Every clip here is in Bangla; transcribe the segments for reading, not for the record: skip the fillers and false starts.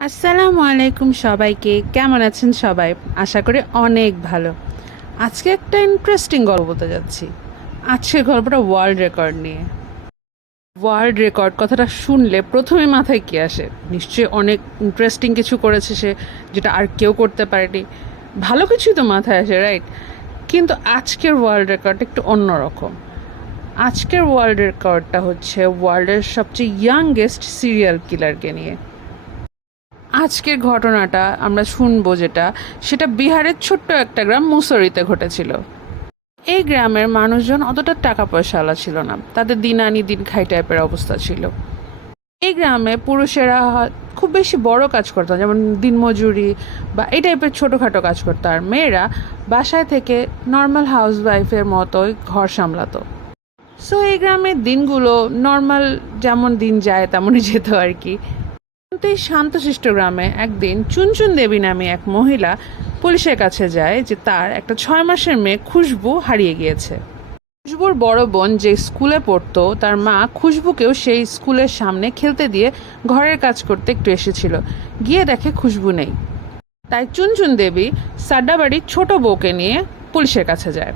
আসসালামু আলাইকুম সবাইকে। কেমন আছেন সবাই? আশা করি অনেক ভালো। আজকে একটা ইন্টারেস্টিং গল্প বলতে যাচ্ছি। আজকের গল্পটা ওয়ার্ল্ড রেকর্ড নিয়ে। ওয়ার্ল্ড রেকর্ড কথাটা শুনলে প্রথমে মাথায় কী আসে? নিশ্চয়ই অনেক ইন্টারেস্টিং কিছু করেছে সে, যেটা আর কেউ করতে পারেনি। ভালো কিছুই তো মাথায় আসে, রাইট? কিন্তু আজকের ওয়ার্ল্ড রেকর্ড একটু অন্যরকম। আজকের ওয়ার্ল্ড রেকর্ডটা হচ্ছে ওয়ার্ল্ডের সবচেয়ে ইয়াংগেস্ট সিরিয়াল কিলারকে নিয়ে। আজকের ঘটনাটা আমরা শুনবো সেটা বিহারের ছোট্ট একটা গ্রাম মুসরিতে ঘটেছিল। এই গ্রামের মানুষজন অতটা টাকা পয়সাওয়ালা ছিল না, তাদের দিন আনি দিন খাই টাইপের অবস্থা ছিল। এই গ্রামে পুরুষেরা খুব বেশি বড় কাজ করতো, যেমন দিনমজুরি বা এই টাইপের ছোটোখাটো কাজ করতো, আর মেয়েরা বাসায় থেকে নর্মাল হাউস ওয়াইফের মতোই ঘর সামলাতো। সো এই গ্রামের দিনগুলো নর্মাল যেমন দিন যায় তেমনই যেত আর কি। কিন্তু এই শান্তশিষ্ট গ্রামে একদিন চুনচুন দেবী নামে এক মহিলা পুলিশের কাছে যায় যে তার একটা 6 মাসের মেয়ে খুশবু হারিয়ে গিয়েছে। খুশবুর বড় বোন যে স্কুলে পড়তো, তার মা খুশবুকেও সেই স্কুলের সামনে খেলতে দিয়ে ঘরের কাজ করতে একটু এসেছিল, গিয়ে দেখে খুশবু নেই। তাই চুনচুন দেবী সাড্ডাবাড়ির ছোট বউকে নিয়ে পুলিশের কাছে যায়।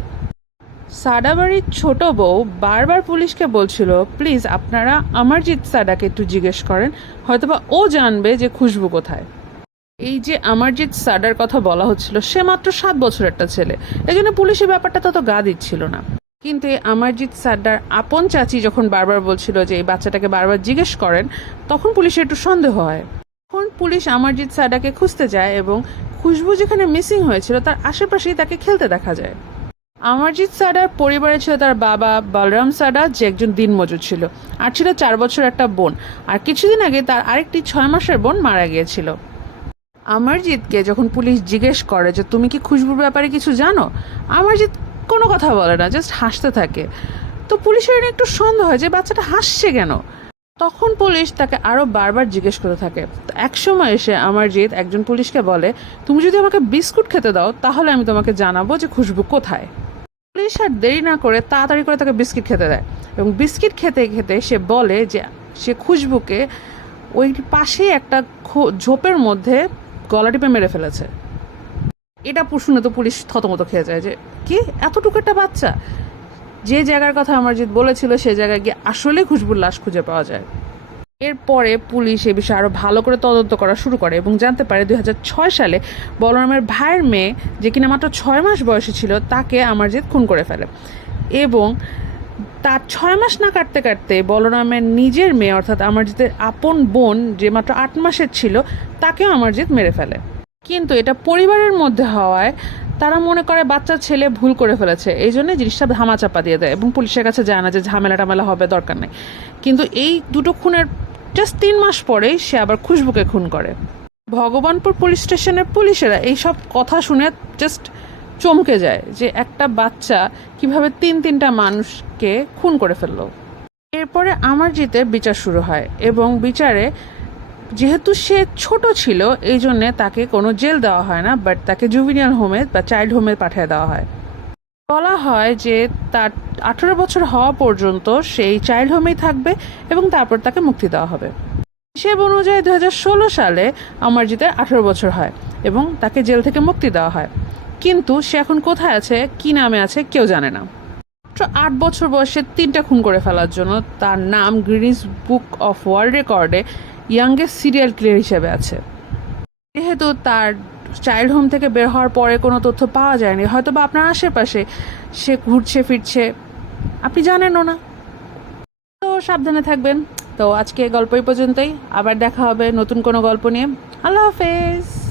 সাডাবাড়ির ছোট বউ বারবার পুলিশকে বলছিল, প্লিজ আপনারা অমরজিৎ সাডাকে একটু জিজ্ঞেস করেন, হয়তোবা ও জানবে যে খুশবু কোথায়। এই যে অমরজিৎ সাডার কথা বলা হচ্ছিল, সে মাত্র 7 বছর একটা ছেলে, এই জন্য পুলিশের ব্যাপারটা তত গা দিচ্ছিল না। কিন্তু এই অমরজিৎ সাডার আপন চাচি যখন বারবার বলছিল যে এই বাচ্চাটাকে বারবার জিজ্ঞেস করেন, তখন পুলিশের একটু সন্দেহ হয়। তখন পুলিশ অমরজিৎ সাডাকে খুঁজতে যায় এবং খুশবু যেখানে মিসিং হয়েছিল তার আশেপাশেই তাকে খেলতে দেখা যায়। অমরজিৎ সাডার পরিবারে ছিল তার বাবা বলরাম সাডা, যে একজন দিনমজুর ছিল, আর ছিল 4 বছর একটা বোন, আর কিছুদিন আগে তার আরেকটি 6 মাসের বোন মারা গিয়েছিল। অমরজিৎকে যখন পুলিশ জিজ্ঞেস করে যে তুমি কি খুশবুর ব্যাপারে কিছু জানো, অমরজিৎ কোনো কথা বলে না, জাস্ট হাসতে থাকে। তো পুলিশের একটু সন্দেহ হয় যে বাচ্চাটা হাসছে কেন। তখন পুলিশ তাকে আরও বারবার জিজ্ঞেস করতে থাকে। তো একসময় এসে অমরজিৎ একজন পুলিশকে বলে, তুমি যদি আমাকে বিস্কুট খেতে দাও তাহলে আমি তোমাকে জানাবো যে খুশবু কোথায়। পুলিশ আর দেরি না করে তাড়াতাড়ি করে তাকে বিস্কিট খেতে দেয়, এবং বিস্কিট খেতে খেতে সে বলে যে সে খুশবুকে ওই পাশেই একটা ঝোপের মধ্যে গলা টিপে মেরে ফেলেছে। এটা শুনে তো পুলিশ থতমত খেয়ে যায় যে কি, এতটুকু একটা বাচ্চা! যে জায়গার কথা অমরজিৎ বলেছিল সে জায়গায় গিয়ে আসলে খুশবুর লাশ খুঁজে পাওয়া যায়। এরপরে পুলিশ এ বিষয়ে আরও ভালো করে তদন্ত করা শুরু করে এবং জানতে পারে 2006 সালে বলরামের ভাইয়ের মেয়ে, যে কিনা মাত্র 6 মাস বয়সী ছিল, তাকে অমরজিৎ খুন করে ফেলে। এবং তার 6 মাস না কাটতে কাটতে বলরামের নিজের মেয়ে অর্থাৎ অমরজিতের আপন বোন, যে মাত্র 8 মাসের ছিল, তাকেও অমরজিৎ মেরে ফেলে। কিন্তু এটা পরিবারের মধ্যে হওয়ায় তারা মনে করে বাচ্চা ছেলে ভুল করে ফেলেছে, এই জন্য জিনিসটা ধামাচাপা দিয়ে দেয় এবং পুলিশের কাছে যায় না যে ঝামেলা টামেলা হবে, দরকার নেই। কিন্তু এই দুটো খুনের জাস্ট 3 মাস পরেই সে আবার খুশবুকে খুন করে। ভগবানপুর পুলিশ স্টেশনের পুলিশেরা এইসব কথা শুনে জাস্ট চমকে যায় যে একটা বাচ্চা কিভাবে তিনটা মানুষকে খুন করে ফেললো। এরপরে অমরজিতের বিচার শুরু হয় এবং বিচারে যেহেতু সে ছোট ছিল এই জন্যে তাকে কোনো জেল দেওয়া হয় না, বাট তাকে জুভিনিয়াল হোমে বা চাইল্ড হোমে পাঠিয়ে দেওয়া হয়। বলা হয় যে তার 18 বছর হওয়া পর্যন্ত সেই চাইল্ড হোমেই থাকবে এবং তারপর তাকে মুক্তি দেওয়া হবে। হিসেব অনুযায়ী 2016 সালে অমরজিতের 18 বছর হয় এবং তাকে জেল থেকে মুক্তি দেওয়া হয়। কিন্তু সে এখন কোথায় আছে, কি নামে আছে, কেউ জানে না। মাত্র 8 বছর বয়সে 3টা খুন করে ফেলার জন্য তার নাম গিনিস বুক অফ ওয়ার্ল্ড রেকর্ডে ইয়াংগেস্ট সিরিয়াল কিলার হিসেবে আছে। যেহেতু তার চাইল্ড হোম থেকে বের হওয়ার পরে কোনো তথ্য পাওয়া যায়নি, হয়তো বা আপনার আশেপাশে সে ঘুরছে ফিরছে, আপনি জানেনও না, তো সাবধানে থাকবেন। তো আজকে গল্প এই পর্যন্তই, আবার দেখা হবে নতুন কোনো গল্প নিয়ে। আল্লাহ হাফেজ।